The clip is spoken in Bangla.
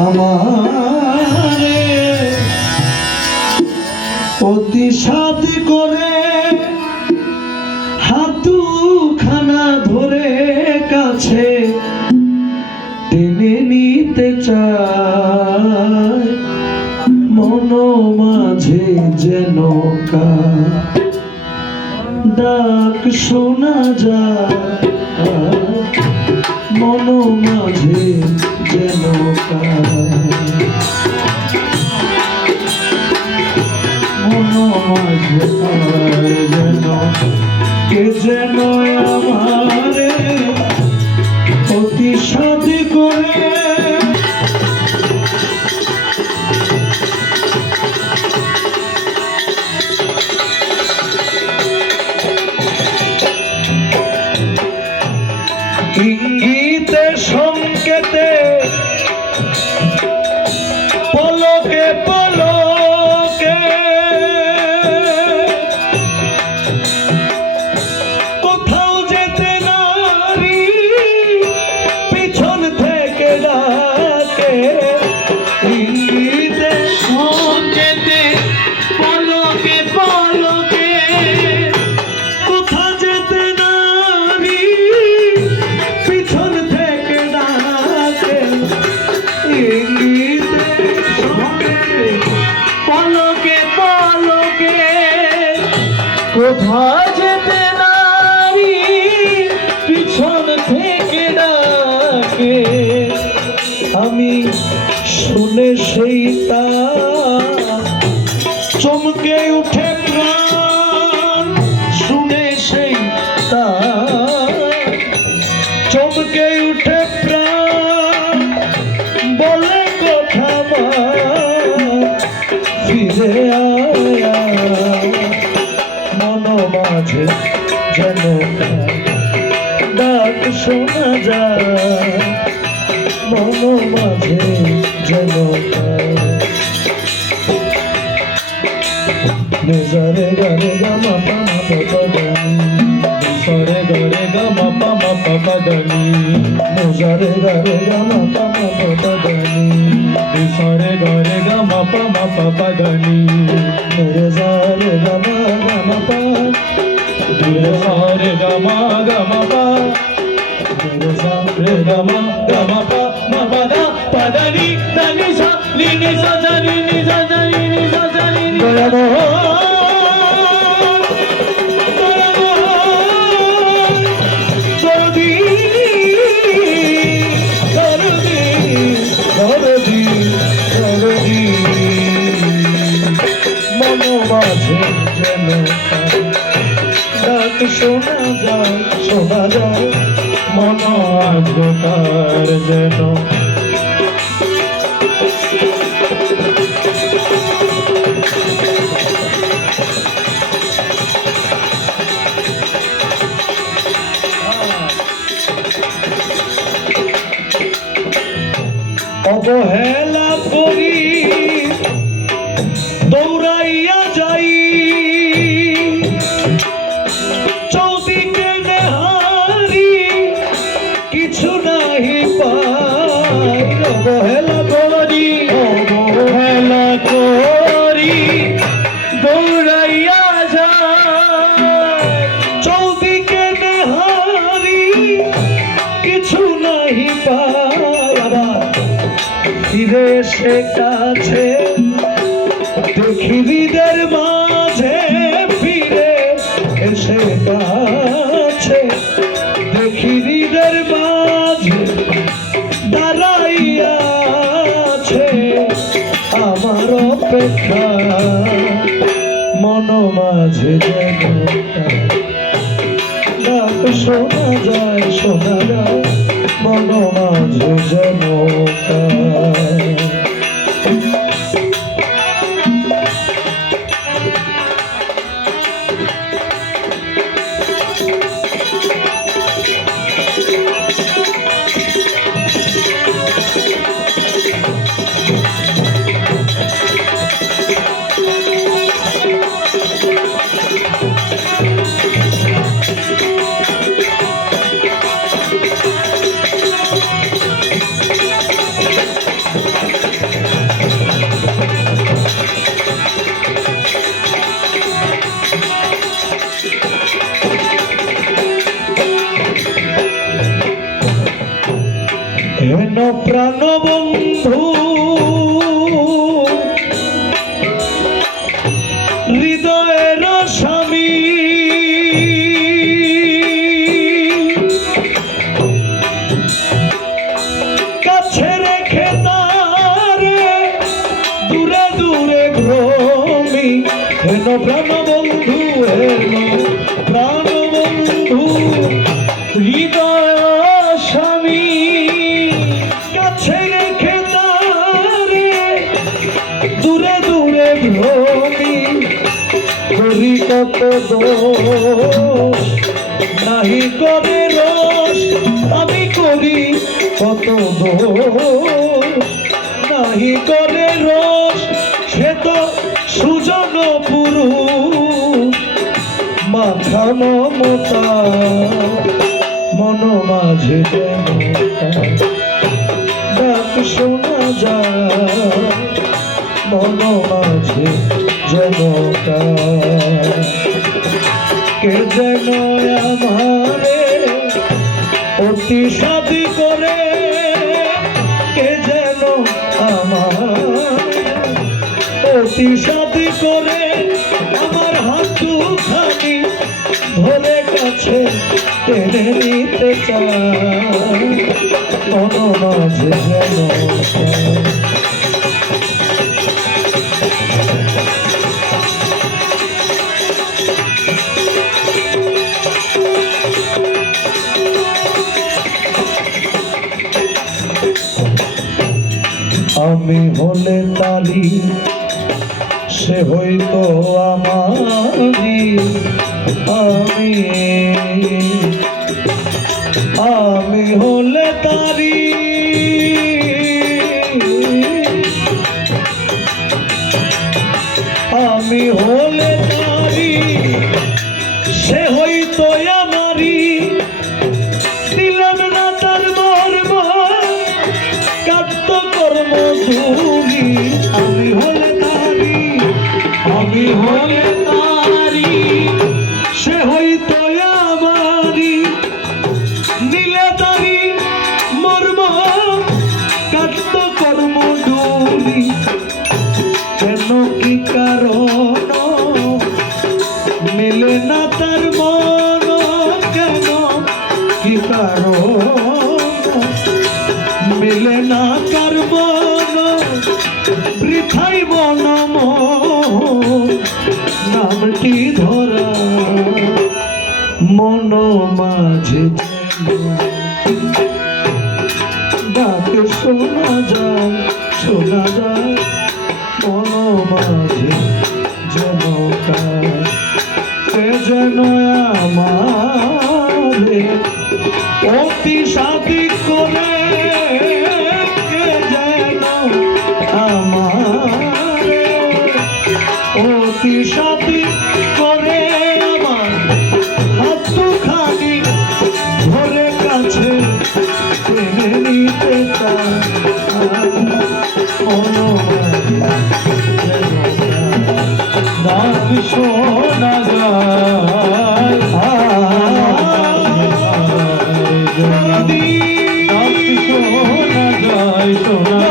আমারে অতি সাদ করে হাতুখানা ধরে কাছে টেনে নিতে চায় মন মাঝে যেন ডাক শোনা যায় মন মাঝে যেন মন মাঝে যেন কে যেন আমারে অতি সাদ করে ইঙ্গিতে সংকেতে পলকে পলকে কোথাও যেতে নারী পিছন থেকে ডাকে ইঙ্গিতে সংকেতে পলকে পলকে কোথাও যেতে নারী পিছন থেকে ডাকে ইঙ্গিতে সংকেতে পলকে পলকে কোথাও যেতে নারী পিছন থেকে ডাকে আমি শুনে সেই তার চমকে উঠে প্রাণ শুনে সেই তার চমকে উঠে প্রাণ বলে কথা ফিরে আয়া মন মাঝে যেন ডাক শোনা যায় মন মাঝে যেন নিজারে গারে গামা পামা পাদানি সরে গরে গামা পামা পাদানি নিজারে গারে গামা পামা পাদানি সরে গরে গামা পামা পাদানি মেরে জারে গামা গামা পা মেরে সারে গামা গামা পা মেরে সারে গামা গামা পা মা পাদা পাদানি দানি সা নি সা জানি নি সা জানি নি সা জানি নি মন মাঝে যেন ডাক শোনা যায় মন আজকার যেন অবহেলা করি দৌড়াইয়া যাই চৌদিকে নেহারি কিছু নাহি পাই অবহেলা করি দৌড়াইয়া যাই চৌদিকে নেহারি কিছু নাহি পাই আবার ফিরে সে কাছে দেখি হৃদের মাঝে ফিরে এসে কাছে দেখি হৃদের মাঝে দাঁড়াইয়াছে আমার অপেক্ষা মন মাঝে যেন ডাক শোনা যায় মন মাঝে যেন প্রাণবন্ধু হৃদয়ের স্বামী কাছে রেখে তারে দূরে দূরে ভ্রমি হেন প্রাণবন্ধু হেন প্রাণবন্ধু হৃদয় স্বামী কাছে রেখে তারে দূরে দূরে ভ্রমি করি কত দোষ নাহি করে রোষ আমি করি কত দোষ নাহি করে রোষ সে তো সুজন পুরুষ মাথা মমতা মন মাঝে ডাক শোনা যায় মন মাঝে জনতা কে যেন আমারে অতি সাদি করে কে যেন আমার অতি সাদি করে আমার হাতু খানি ধরে কাছে টেনে নিতে চায় মন মাঝে যেন আমি হলে তারি সে হইতো আমারি আমি হলে তারি আমি হলে তারি সে হইতো আমারি দিলাম না তার মর্ম কাট্য কর্ম ধুলি আমি হলে তারি আমি হলে তারি সে হইতো আমারি দিলে তারি মর্ম কাট্য কর্ম ধুলি কেন কি কারণ মিলে না তার মন কেন কি কারণ মিলে না কার মন বৃথাই মন নামটি ধরা মন মাঝে ডাকে শোনা যায় মন মাঝে যেন যেন আমারে অতি সাথী করে কে যেন আমারে অতি সাথী করে আমার হাত খানি ধরে কাছে টেনে নিতে চায় ডাক শোনা যায় ডাক শোনা যায় শোনা